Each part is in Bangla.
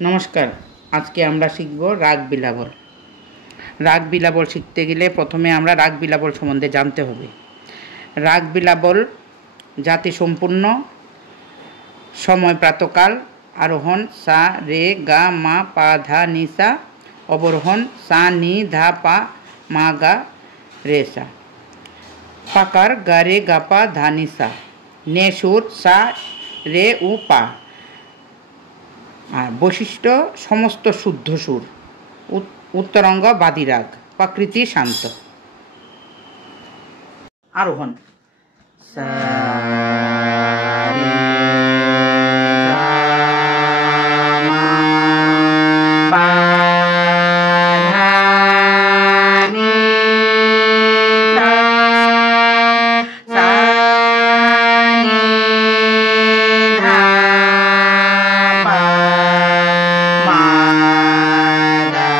नमस्कार। आज के आमरा शिखब राग बिलाबल। राग बिलाबल शिखते गेले प्रथमे आमरा राग बिलाबल सम्बन्धे जानते होबे। राग बिलाबल जाति सम्पूर्ण समय प्रातःकाल, आरोहण सा रे गा मा पा धा नि सा, अवरोहण सा नि धा पा मा गा रे सा, पाकार गा रे गा पा धा नि सा, ने सुर सा रे उ पा। আর বৈশিষ্ট্য সমস্ত শুদ্ধ সুর, উত্তরাঙ্গ বাদী রাগ, প্রকৃতি শান্ত। আরোহণ সা রে গা মা পা ধা নি সা, সা নি ধা পা মা গা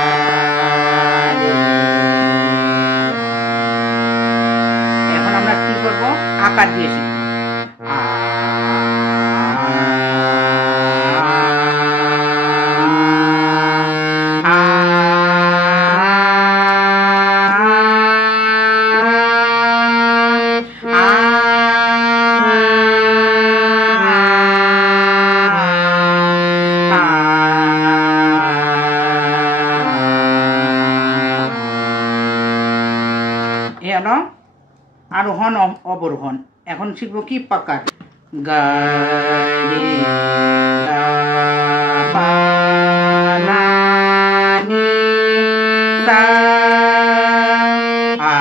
রে। এখন আমরা কি করব? আকার দিয়ে শিখব। আরোহণ অবরোহণ। এখন শিখবো কি? পাকার গা রে গা পা না নি সা, আ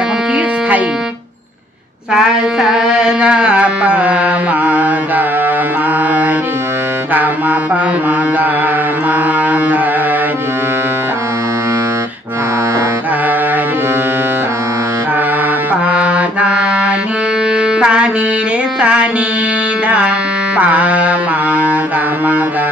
এখন কি? স্থায়ী সা সা না পা মা গা মা রে গা মা পা মা গা মা গা রে সা, সা গা রে সা গা পা না নি সা নি রে সা নি ধা পা মা গা